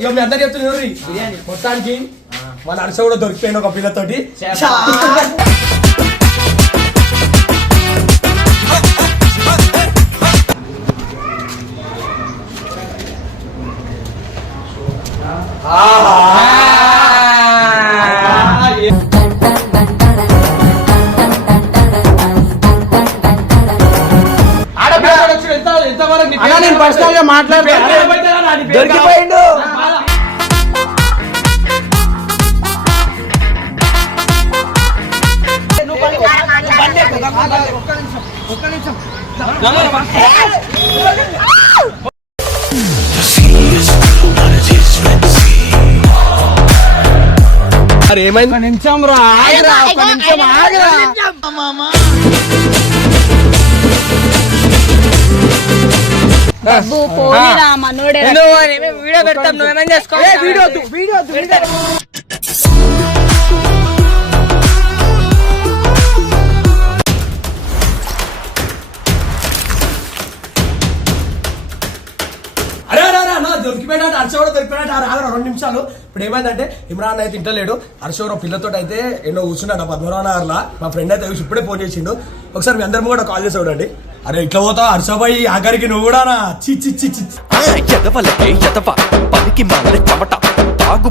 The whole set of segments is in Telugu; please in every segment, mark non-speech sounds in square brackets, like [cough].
ఇక మీ అందరు చెప్తున్నారు మొత్తానికి మన అరస కూడా దొరికిపోయిన ఒక పిల్లతోటి. నేను గా మాట్లాడతా. దొరికిపోయిండు ఏమైంది? నిమిషం రా నిమిషం ఆగరా వీడియో పెడతాం నువ్వేమేం చేసుకో వీడియో వీడియో దొరికిపోయినట్టు హర్ష కూడా దొరికిపోయినట్టు అరే ఆగరా రెండు నిమిషాలు. ఇప్పుడు ఏమైందంటే ఇమ్రాన్ అయితే తింటలేడు హర్ష కూడా పిల్లతో అయితే ఎన్నో కూర్చున్నాడు. పద్మనాభ నగర్లా మా ఫ్రెండ్ అయితే చూసి ఇప్పుడే ఫోన్ చేసిండు. ఒకసారి మీ అందరం కూడా కాల్ చేసి చూడండి అరే ఇట్లా పోతావు హర్షబాయి ఆఖరికి నువ్వు కూడా చి చి చి చి పనికి చెమట.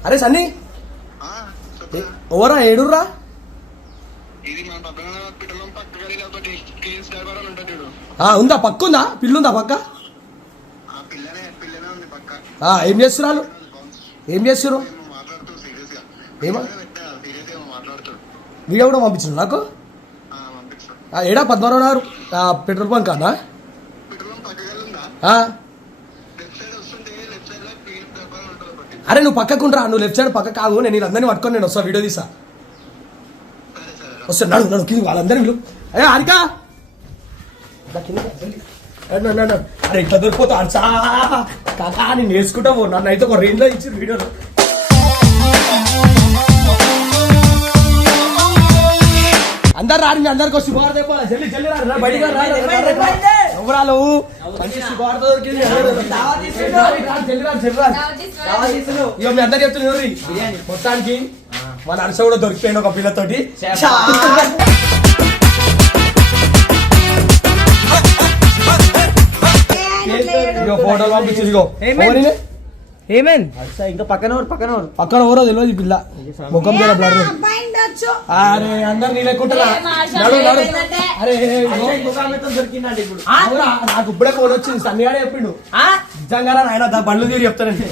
అరే సన్నీ. ఓరా. ఆ, ఉందా పక్క ఉందా? పిల్లుందా పక్క ఆ పిల్లనే పిల్లనే ఉంది పక్క ఆ, ఏం చేస్తున్నారు? ఏం చేస్తున్నారు? ఏమా? వీడియో కూడా పంపించిన నాకు. ఏడా? పద్మారావు గారు? ఆ, పెట్రోల్ బంక్ అన్నా ఆ, అరే నువ్వు పక్కకుండ్రా నువ్వు లెఫ్ట్ సైడ్ పక్క కావు నేను వీళ్ళందరినీ పట్టుకొని నేను వస్తా వీడియో తీసా వస్తా నడు నడు వాళ్ళందరినీ వీళ్ళు అరే హారిక! కింద కిందకి రా, జల్ది. అరే, నడు, నడు, నడు. అరే ఇట్లా దొరికిపోతా? అర్చా కాకా నేను నేర్చుకుంటావు నన్ను అయితే ఒక రేంజ్లో ఇచ్చి వీడియోలో. అందరు రాని అందరికి చెప్పాలి? జల్లి జల్లి రారు బయటికి. ఎవరాలు మంచి దొరికింది. ఇక మీ అందరు చెప్తున్నారు మొత్తానికి మన అరస కూడా దొరికిపోయింది ఒక పిల్లతోటి. ఫోటోలు పంపించింది? ఏమైంది? ఇంకా పక్కన పక్కన ఊరు పక్కన ఎవరో తెలియదు పిల్ల. ముఖం మీద బ్లర్. అరే అందరు నీ లేకుంటారా నడు నడు. అరే దొరికిందండి ఇప్పుడు. నాకు ఇప్పుడే ఫోన్ వచ్చింది. సన్నిగానే చెప్పిండు. నిజంగా ఆయన దా బండ్లు తీరి చెప్తానండి.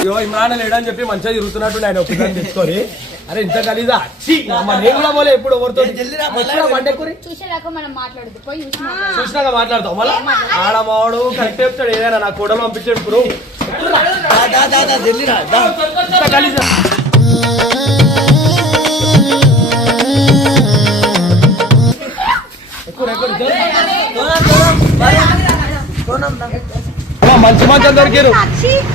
అయ్యో ఇమ్రాన్ లేడని చెప్పి మంచిగా తిరుగుతున్నట్టు ఆయన ఒప్పుదని తెచ్చుకొని. అరే ఇంత అమ్మ నేను కూడా పోలే ఎప్పుడు ఎవరితో. చూసినాక మాట్లాడతావు మళ్ళా? ఆడ మావాడు కరెక్ట్ చెప్తాడు ఏదైనా నాకు కూడా పంపించాడు ఇప్పుడు. ఎక్కురు, ఎక్కురు, ఓ, మంచి మంచి దొరికారు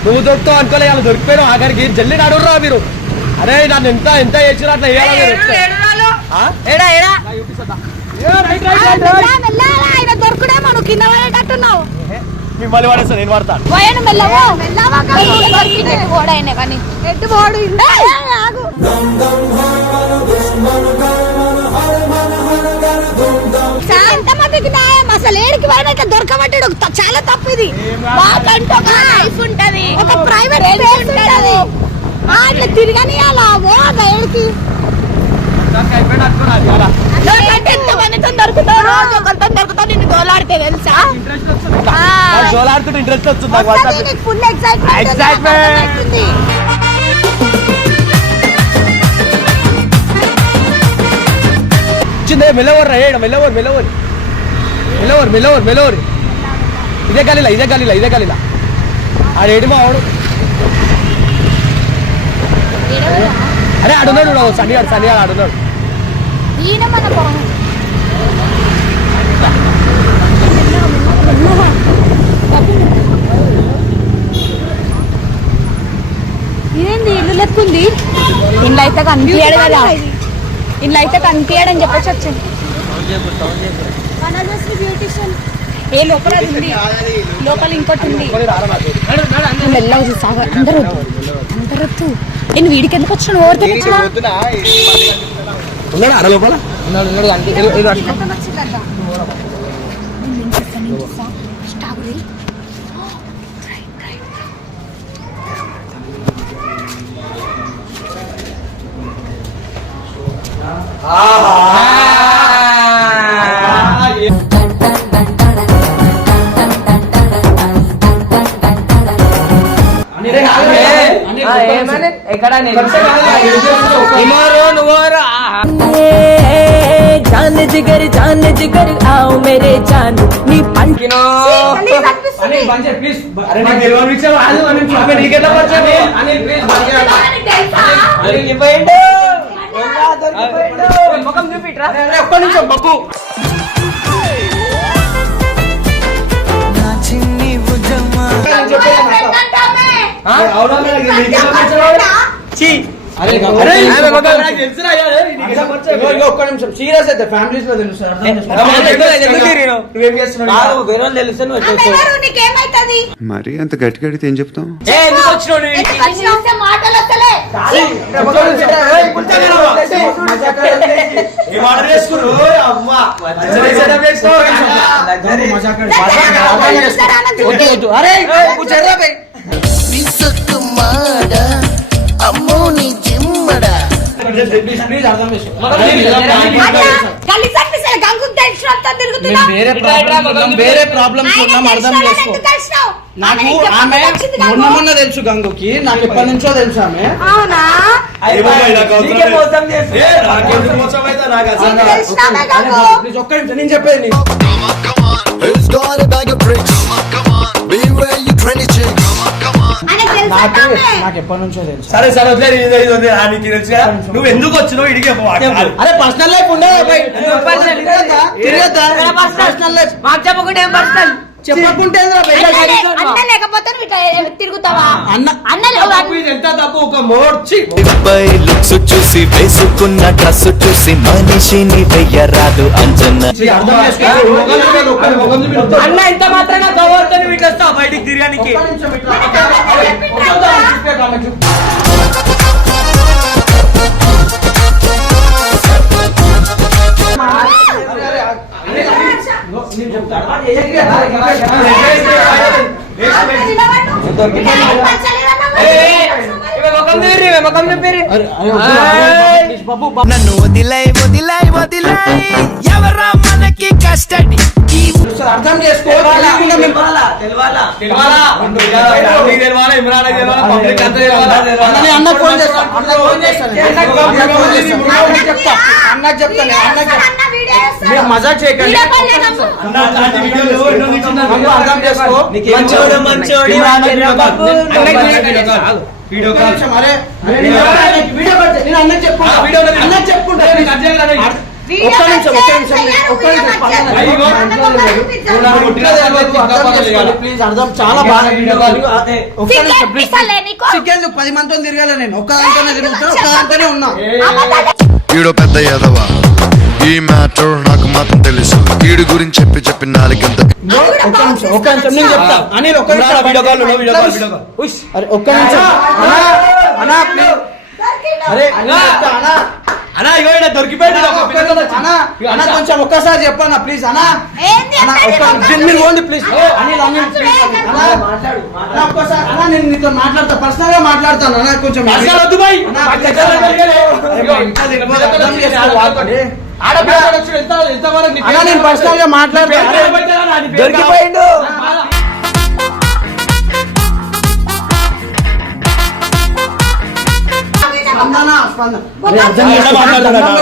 నువ్వు దొరుకుతావు అనుకోలే వాళ్ళు దొరికిపోయారు ఆఖరికి జల్లి నడురా మీరు అరే నన్ను ఎంత ఎంత చేసినా అట్లా వేయాలా మీరు ఆ? ఏడా ఏడా అసలు ఏడికి దొరకబట్టాడు త- చాలా తప్పు ఇది మాకంటూ ఒక లైఫ్ ఉంటది. ఒక ప్రైవేట్ స్పేస్ ఉంటది. ఆ, అట్లా తిరగని అలా పోగా ఏడికి ఇంట్రెస్ట్ వస్తుంది. వచ్చిందే మెల్లవర్ రా మెల్లవర్ మెల్లవర్ మెల్లవర్ మెల్లవర్ మెల్లవర్. ఇదే గలీలా ఇదే గలీలా ఇదే గలీలా. ఆడేడి మా ఆవిడు అరే సన్నిగాడు సన్నిగాడు ఆడున్నాడు ఈయన మన పవన్ ఇదేంది? ఇల్లు లెక్కుంది? ఇంట్లో అయితే కనిపించాడు కదా. ఇంట్లో అయితే కనిపించాడని చెప్పేసి వచ్చింది ఏ లోపల ఉంది? లోపల ఇంకోటి ఉంది. మెల్లగా చూస్తా అందరూ వద్దు. అందరూ వద్దు. నువ్వు వీడికి ఎందుకు వచ్చినా ఉన్నాడు లోపల? ఉన్నాడు నీకెట్లా పరిచయం అనిల్, ప్లీజ్, మరిగా. అనిల్ ఇవ్వండి. ఎలా దొరికిపోయిండు? ముఖం చూపిట్రా ఒక్క నిమిషం బబ్బు అవునా అరే అరే అరే, ఒక్క నిమిషం. సీరియస్ అయితే ఫ్యామిలీస్లో తెలుసు వేరే మరి అంత గట్టి గడితే ఏం చెప్తాం ఏ, ఎందుకు అమ్మా అంతా తిరుగుతున్నా వేరే ప్రాబ్లం వేరే ప్రాబ్లమ్స్ ఉన్నాం అర్థం చేసుకో. నాకు ఆమె మొన్న మొన్న తెలుసు గంగుకి నాకు ఎప్పటి నుంచో తెలుసు ఆమె. నాకు అవసరం నాకు? నాకు ఎప్పటి నుంచో తెలుసు సరే సరే ఇది ఇది తెలుసుగా నువ్వు ఎందుకు వచ్చినావు ఇడిగే అరే పర్సనల్ లైఫ్ ఉండదు? పర్సనల్ లైఫ్ మాకు చెప్పకుండా ఏం పర్సనల్ చెప్పకుంటే? అన్న లేకపోతే తిరుగుతావా? అన్న. ఎంత తప్పు? ఒక మోడ్చి అబ్బాయి లుక్స్ చూసి వేసుకున్న డ్రెస్ చూసి మనిషిని వెయ్యరాదు చూపేది. అన్న ఇంత మాత్రం గవర్తో ఇట్లా. వస్తావు బయటికి తిరగడానికి నన్ను వదిలై వదిలై వదిలై ఎవరా మనకి కస్టడీ అర్థం చేసుకో అన్నకు ఫోన్ చేస్తాను అన్నకు చెప్తాను వీడియో అన్న వీడియో చేస్తాడు. మీరు మజాక్ చేయకండి వీడియో. అన్న, అర్థం చేసుకో మంచోడు, మంచోడు, video call. Video video. Video అరే వీడియో కాల్. నేను అన్నకి చెప్పుకుంటా ఆ, వీడియోలో నేను- అన్నకి చెప్పుకుంటా ఒక్క నిమిషం ఒక్క నిమిషం ఒక్క నిమిషం ప్లీజ్ అర్థం చాలా బాగా ఒక్క నిమిషం, ప్లీజ్. చికెన్ పది మందితో తిరగాలి నేను. ఒక్క దాంతోనే తిరుగుతున్నా ఒక్క దాంతోనే ఉన్నా. ఈడో పెద్ద ఎదవా ఈ మ్యాటర్ నాకు మాత్రం తెలుసు. ఈడు గురించి చెప్పి చెప్పి నాలుగంత ఒక్క నిమిషం ఒక్క నిమిషం నేను చెప్తా. అనిల్ ఒక్క నిమిషం video call, video call, video call. అరే ఒక్క నిమిషం. ప్లీజ్. దొరికిండు. అరే అన్నా. దొరికిపోయాడు అన్నా కొంచెం ఒక్కసారి చెప్పన్నా ప్లీజ్ మీరు ఓన్లీ ప్లీజ్ అనిల్ అనిల్ ఒక్కసారి అన్నా నేను నీతో మాట్లాడతా పర్సనల్గా మాట్లాడతాను కొంచెం అసలు మాట్లాడుతున్నావు.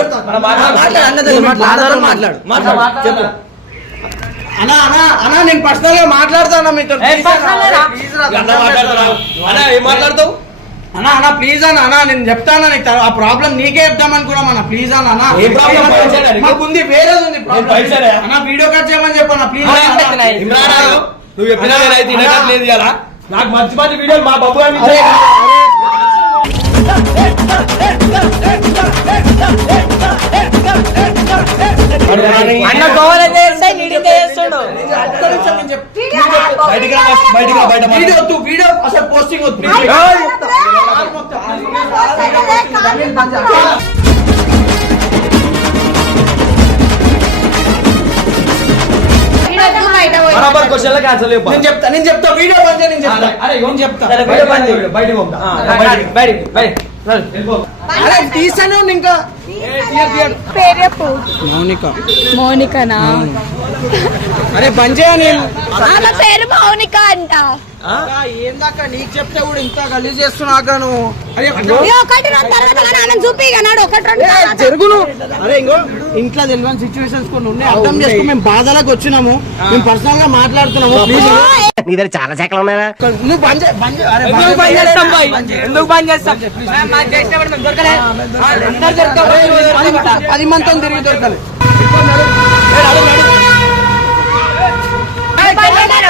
పెడతా. అన్న ఏం మాట్లాడతావు? అన్నా అన్నా ప్లీజ్ అన్న అన్నా నేను చెప్తాను నీకు ఆ ప్రాబ్లం నీకే అనుకున్నాం అన్న. ప్లీజ్ అన్న అన్నా. ఏ అడిగి. మాకు ఉంది వేరేది ఉంది? అన్నా వీడియో కట్ చేయమని చెప్పన్న ప్లీజ్ నువ్వు చెప్పినా నాకు మంచి మంచి వీడియోలు మా బాబు. అరే అన్న గోవల్ అయితే చేస్తే నీడింగ్ చేస్తుండు. బయటికి రా బయటికి రా బయట వీడియో వద్దు వీడియో అసలు పోస్టింగ్ వద్దు. బరాబర్ నేను చెప్తా నేను చెప్తా వీడియో బంద్ చేయి, నేను చెప్తా. అరే నేను చెప్తా? వీడియో బంద్ చేయి, బయటికి పంపుతా. బయటికి. తీసానే ఇంకా. పేరు మౌనిక. మౌనికనా? అరే బంద్ చేయని ఆమె పేరు మౌనిక అంట. ఏందాక నీకు చెప్తే కూడా ఇంత గలీజ్ చేస్తున్నా నువ్వు. జరుగును. అరే ఇంకో. ఇంట్లో తెలియని సిచ్యువేషన్స్ కొన్ని ఉన్నాయి. అర్థం చేసుకో మేము బాధలకు వచ్చినాము. మేము పర్సనల్గా మాట్లాడుతున్నాము. ప్లీజ్. నీ దగ్గర చాలా శాఖలు ఉన్నాయా? నువ్వు బంద్ ఎందుకు చేస్తాం బాయ్? ఎందుకు బంద్ పది మంది తిరిగి దొరకలేదు బంద్ చేసేయ్, నువ్వు బంద్ చేయి. ఒక్క నిమిషం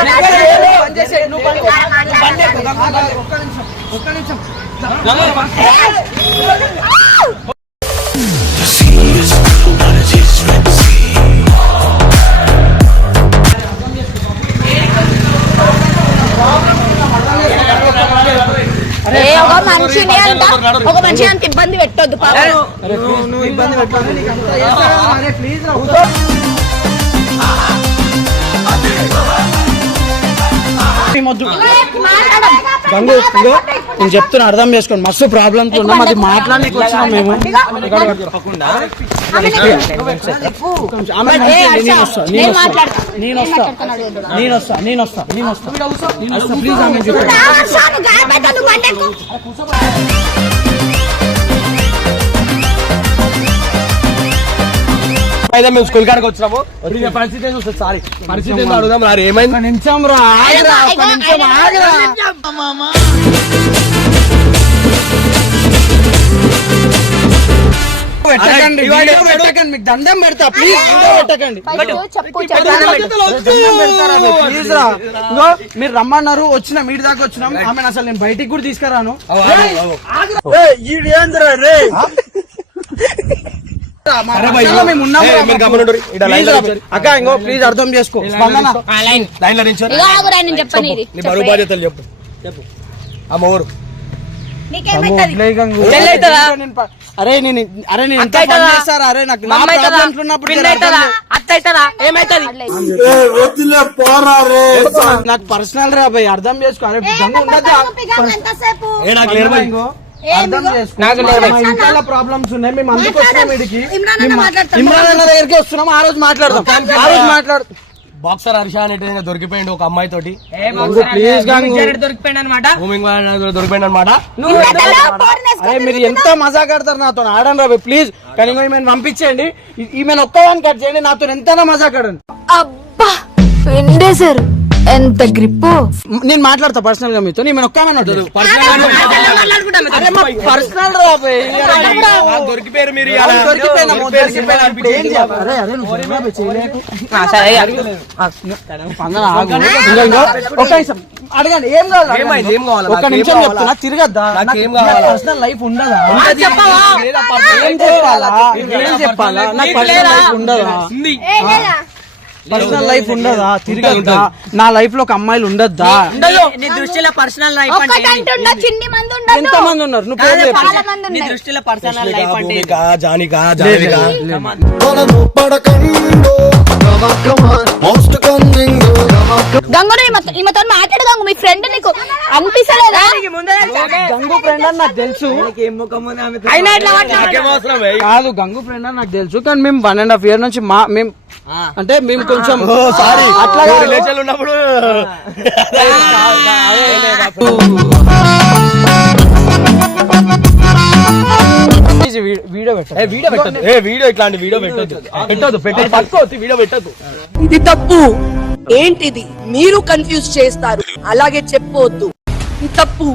ఏ ఒక మనిషిని ఒక మనిషి అంత ఇబ్బంది పెట్టొద్దు పాపం. నువ్వు- ఇబ్బంది పెట్టాలి గంగు ఇదిగో, నేను చెప్తున్నా అర్థం చేసుకోండి. మస్తు ప్రాబ్లమ్స్ ఉన్నాం. అది మాట్లాడడానికి వచ్చినాం మేము. ఆమె ఏ, నేను హర్ష, వస్తా, నేను నేను వస్తా, మాట్లాడతా. నేను వస్తా. నేను వస్తా నేను వస్తా నేను వస్తా. నేను వస్తా ప్లీజ్ ఆమె అయితే మేము స్కూల్ కాడికి వచ్చినాము. పరిస్థితి సారీ పరిస్థితి ఏందో అడుగుదాం రా ఏమైంది? ఒక్క నిమిషం రా ఆగరా నిమిషం ఆగరా. పెట్టకండి అరే, వీడియో ఇవాళ పెట్టకండి మీకు దండం పెడతా ప్లీజ్ వీడియో పెట్టకండి. మీరు? ప్లీజ్ రా. ఇగో, మీరు రమ్మన్నారు వచ్చిన మీటి దాకా వచ్చినాం. ఆమె అసలు నేను బయటికి కూడా తీసుకురాను. రా [laughs] అక్క ఇంకో ప్లీజ్ అర్థం చేసుకో. బరువు బాధ్యతలు చెప్పు. చెప్పు. అమ్మ ఊరు? అరే నేను అరే నేను ఎంత చేస్తారా? అరే నాకు నా ప్రాబ్లమ్స్ ఉన్నప్పుడు. నాకు పర్సనల్ రా భయ్ అర్థం చేసుకో. అరే ఉండదా అర్థం ప్రాబ్లమ్స్ ఉన్నాయి మేము అందుకు వస్తున్నాం వీడికి ఇమ్రాన్ అన్న మేము- మాట్లాడతాడు. ఇమ్రాన్ అన్న దగ్గరికి వస్తున్నాం ఆ రోజు మాట్లాడదాం. ఆ రోజు మాట్లాడు. బాక్సర్ హర్ష అనేటి దొరికిపోయిండు ఒక అమ్మాయి తోటి. ప్లీజ్ దొరికిపోయిండు అనమాట అరే మీరు ఎంత మజా కడతారు నాతో? ఆడండి రా ప్లీజ్ కానీ ఈమెను పంపించండి ఈమెను ఒక్కదాన్ని కట్ చేయండి నాతో ఎంతైనా మజా కడండి అబ్బా వెండేశారు ఎంత గ్రిప్పు? నేను మాట్లాడతా పర్సనల్గా మీతో. నేను ఒక్క పర్సనల్. దొరికిపోయారు మీరు. అడగండి ఏం కావాలి? ఏం కావాలి? ఒక్క నాకేం నిమిషం? చెప్తున్నా తిరగద్దా? నాకేం కావాలా? పర్సనల్ లైఫ్ ఉండదా? ఏం చెప్పాలా? ఏం చెప్పాలా? ఏం చెప్పాలా? నాకు పర్సనల్ లైఫ్ ఉండదా? పర్సనల్ లైఫ్ ఉండదా? తిరగద్దా? నా లైఫ్లో ఒక అమ్మాయిలు ఉండద్దా? నీ దృష్టిలో పర్సనల్ లైఫ్ ఒక్కటి అంటుండ చిన్ని మంది ఉండదు ఎంత మంది ఉన్నారు? నువ్వు పేరు చెప్పు. చాలా మంది నీ ఉన్నారు దృష్టిలో పర్సనల్ లైఫ్ అంటే భూమిక జానిక జానిక గంగుడు ఈమెతో మాట్లాడు గంగు మీ ఫ్రెండ్ నీకు అనిపిస్తలేదా? గంగు ఫ్రెండ్ అని నాకు తెలుసు. అయినా ఇట్లా మాట్లాడు. నాకేం అవసరం భయ్? కాదు గంగు ఫ్రెండ్ అని నాకు తెలుసు కానీ మేము వన్ అండ్ హాఫ్ ఇయర్ నుంచి మా మేము అంటే మేము కొంచెం సారీ. అట్లా. రిలేషన్ ఉన్నప్పుడు వీడియో వీడియో పెట్టద్దు. ఏ వీడియో ఇట్లాంటి వీడియో పెట్టదు వీడియో పెట్టొద్దు. ఇది తప్పు. ఏంటిది? మీరు కన్ఫ్యూజ్ చేస్తారు. అలాగే చెప్పవద్దు తప్పు.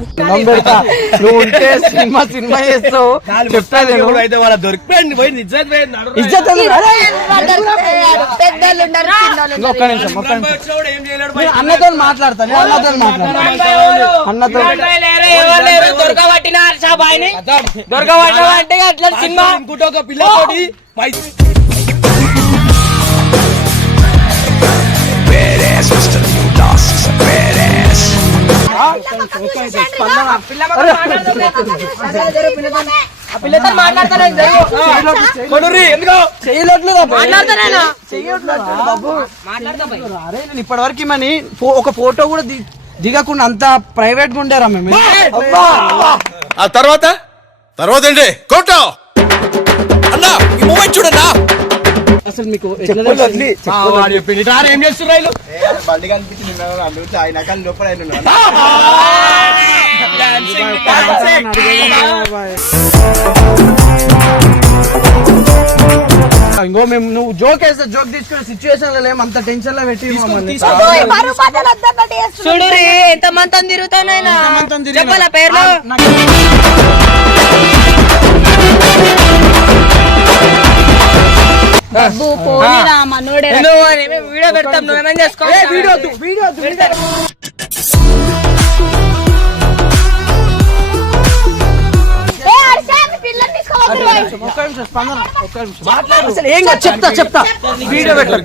నువ్వు ఉంటే సినిమా సినిమా చేస్తావు. చెప్తాను నేను. అయితే వాళ్ళ దొరికిపోయింది పోయి నిజం పోయింది నడు. ఇజ్జత్ ఎందుకు? అరే, పెద్దలు ఉండరు చిన్నోళ్ళు ఇంకో ఒక్క నిమిషం ఒక్క నిమిషం. అన్నతో మాట్లాడతా నేను అన్నతో మాట్లాడతా. అన్నతో దొరకబట్టిన హర్షాబాయిని దొరకబట్టిన అంటే అట్లా సినిమా. ఇంకోటి ఒక పిల్లతోటి అరే నేను ఇప్పటివరకు మని ఒక ఫోటో కూడా దిగకుండా అంత ప్రైవేట్గా ఉండారా మేము. అబ్బా! ఆ తర్వాత? తర్వాత ఏంటి? కొట్టో! అన్నా ఈ మూమెంట్ చూడన్నా? అసలు మీకు వీళ్ళు? ఇంకో మేము నువ్వు జోక్ వేస్తే జోక్ తీసుకునే సిచ్యువేషన్లో లేము అంత టెన్షన్లో పెట్టి. చూడు ఎంత మంతం తిరుగుతానైనా? చెప్పాలా పేర్లు? అబ్బో, పోనీరా, మనోడే వీడియో పెడతాం నువ్వేమేం చేసుకో ఏ, వీడియో వీడియో చెప్తా చెప్తా వీడియో పెట్టారు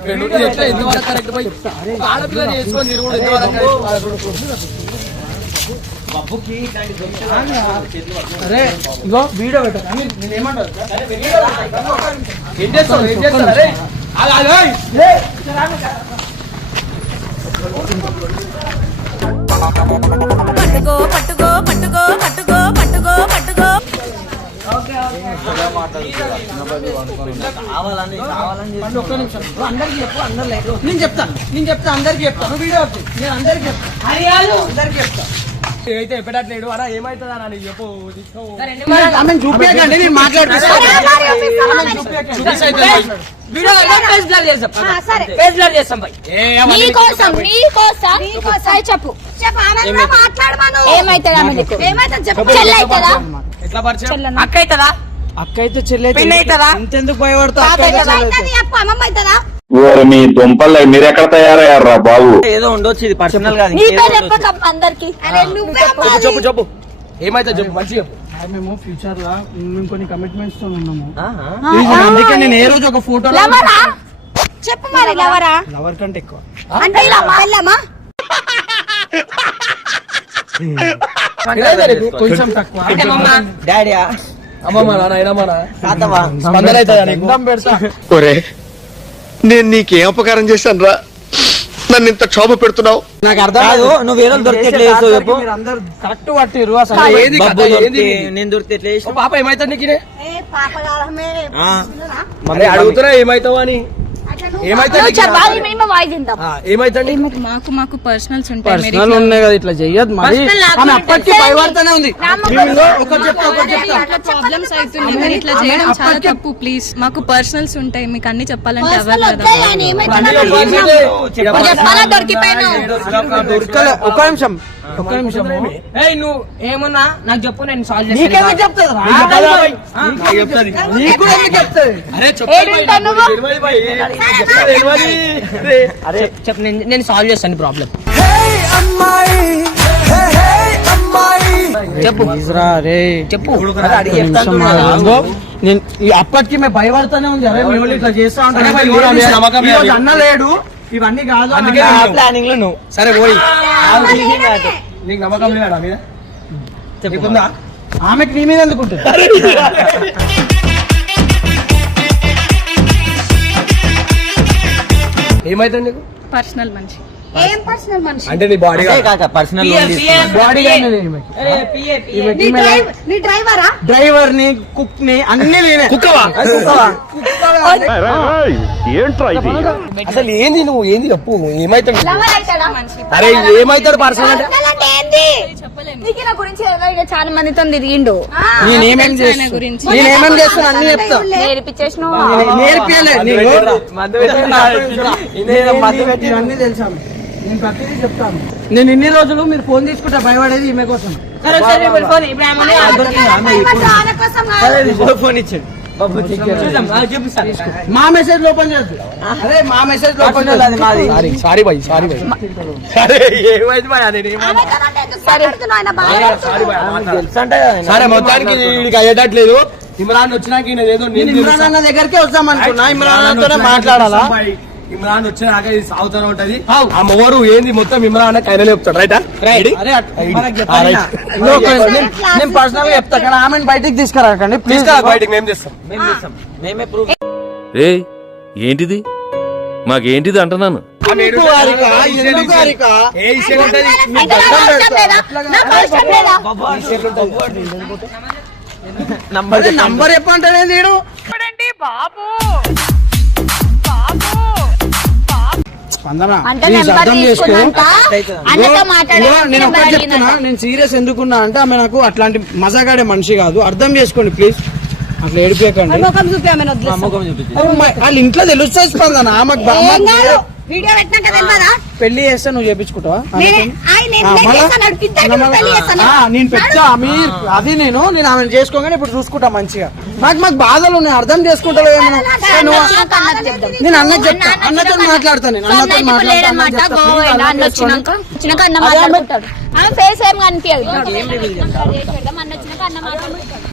అరే ఇగో వీడియో పెట్టారు అని నేను ఏమంటారు ఏం చేస్తావు? ఏం చేస్తావు? అరే. పట్టుకో పట్టుకో పట్టుకో పట్టుకో పట్టుకో పట్టుకో. నేను చెప్తా నేను చెప్తా అందరికి చెప్తా. నువ్వు వీడియో. నేను అందరికి చెప్తా. అందరికి చెప్తా. అయితే ఎప్పటట్లేడు అలా ఏమైతుందా? చెప్పు? చూపించకండి నేను చెప్పు అక్క అవుతుందా? అక్క అయితే చెల్లి అవుతుందా? ఇంతెందుకు భయపడతావు? చెప్పు అమ్మమ్మ అవుతుందా? మీ దుంపల్లో మీరెక్కడ తయారయ్యారా బాబు? ఏదో ఉండొచ్చు ఇది పర్సనల్గా నీ పేరు చెప్పకమ్మ అందరికి. అరే నువ్వే చెప్పు చెప్పు చెప్పు ఏమైతే చెప్పు మంచి చెప్పు. మేము ఫ్యూచర్ లా మేము కొన్ని కమిట్మెంట్స్తో ఉన్నాము. అందుకే నేను ఏ రోజు ఒక ఫోటో లవరా? చెప్పు మరి లవరా? లవర్ కంటే ఎక్కువ. అంటే ఇలా? కొంచెం తక్కువ. డాడీయా? అమ్మమ్మ నాన్న స్పందన అవుతుందా నీకు? దండం పెడతా. ఒరే నేను నీకేం అపకారం చేశాను రా నన్ను ఇంత క్షోభ పెడుతున్నావు? నాకు అర్థం కాదు. నువ్వు వేరే దొరికేట్లే వేసావు చెప్పు. మీరు అందరు కరెక్ట్ పట్టిరు అసలు. ఏది ఏంది? నేను చేసినావు? పాప ఏమైతుంది నీకు అడుగుతున్నా ఏమైతావు అని? ఏమైతుంది? మాకు మాకు పర్సనల్స్ ఉంటాయి పర్సనల్ ఉన్నాయి కదా ఇట్లా చెయ్యదు మరి. Personal నాకు ఆమె కూడా అప్పటికి భయపడుతూనే ఉంది. ప్రాబ్లమ్స్ అవుతున్నాయి మరి ఇట్లా చేయడం చాలా తప్పు. ప్లీజ్ మాకు పర్సనల్స్ ఉంటాయి. మీకు అన్ని చెప్పాలంటే దొరకలే. ఒక్క నిమిషం. ఒక్క నిమిషం ఏయ్ నువ్వు ఏమున్నా? నాకు చెప్పు నేను సాల్వ్ చెప్తుంది చెప్పు నేను సాల్వ్ చేస్తాను ప్రాబ్లం చెప్పు. చెప్పు. నేను ఈ అప్పటికి మేము భయపడుతూనే ఉంది. అరే మీ వాళ్ళు ఇట్లా చేస్తా రోజు అన్న లేడు. ఇవన్నీ కాదు ప్లానింగ్లో నువ్వు. సరే పోయి. నీకు నమ్మకం లేదా మీద? నీకుందా? ఆమెకి నీ మీద. ఏమైతుంది నీకు? పర్సనల్ మనిషి. ఏం పర్సనల్ మనిషి? అంటే నీ బాడీ కాక పర్సనల్ బాడీ నీ డ్రైవరా డ్రైవర్? ని కుక్ని అన్ని నేనే. కుక్కవా? ఏంట్రా ఇది? అసలు ఏంది నువ్వు? ఏంది చెప్పు? అవుతాడా అరే ఏమైతాడు పర్సనల్ అంటే? పర్సనల్ అంటే ఏంది? నీకు నా గురించి ఎవరైనా చాలా మందితో తిరిగిండు. నేనేమేం ఆయన చేస్తా? గురించి. నేనేమేం చేస్తాను? అన్ని చెప్తా. నేర్పించేసిన నేర్పియలే తెలుసా. నేను ప్రతిదీ చెప్తాను. నేను ఇన్ని రోజులు మీరు ఫోన్ తీసుకుంటా భయపడేది ఈమె కోసం. సరే, సరే, ఇప్పుడు ఫోన్ ఇచ్చాడు మా మెసేజ్ ఓపెన్ చేయొద్దు అరే మా మెసేజ్ మాది sorry sorry bye sorry bye. సరే మొత్తానికి అయ్యేటట్లేదు. ఇమ్రాన్ వచ్చినాక ఈయన ఏదో నేను ఇమ్రాన్ అన్న దగ్గరికి వద్దాం అనుకున్నా ఇమ్రాన్ అన్నతోనే మాట్లాడాలా? ఇమ్రాన్ వచ్చినాక ఇది సాగుతూనే ఉంటది. ఆ మొగరు ఏంది మొత్తం ఇమ్రాన్ కైనా చెప్తాడు రైటా? నేను- పర్సనల్గా చెప్తా కానీ ఆమెను బయటికి తీసుకురాకండి ప్లీజ్ బయటికి మేము చేస్తాం. మేము ప్రూఫ్ ఏ ఏంటిది? మాకేంటిది అంటున్నాను? ఎందుకు హారిక? ఎందుకు హారిక? నేను ఒకటి చెప్తున్నా నేను సీరియస్ ఎందుకున్నా అంటే ఆమె నాకు అట్లాంటి మజాగాడే మనిషి కాదు. అర్థం చేసుకోండి ప్లీజ్ అట్లా ఏడిపోయకండి. వాళ్ళ ఇంట్లో తెలుస్తుంది స్పందన. ఆమెకు. వీడియో పెట్టినాక తెలియదా పెళ్ళి చేస్తే నువ్వు చేపించుకుంటావా నేనే పెద్ద మీరు అది నేను నేను ఆమెను చేసుకోగానే ఇప్పుడు చూసుకుంటా మంచిగా నాకు మాకు బాధలు ఉన్నాయి అర్థం చేసుకుంటావు నేను అన్నకి చెప్తా అన్నతో మాట్లాడతాను నేను అన్నతో మాట్లాడతా అన్నకి చెప్తా. Please అర్థం చేసుకోండి. వచ్చినాక అన్న అదే ఆమె- మాట్లాడుకుంటాడు ఆమె ఫేస్ ఏం కనిపించదు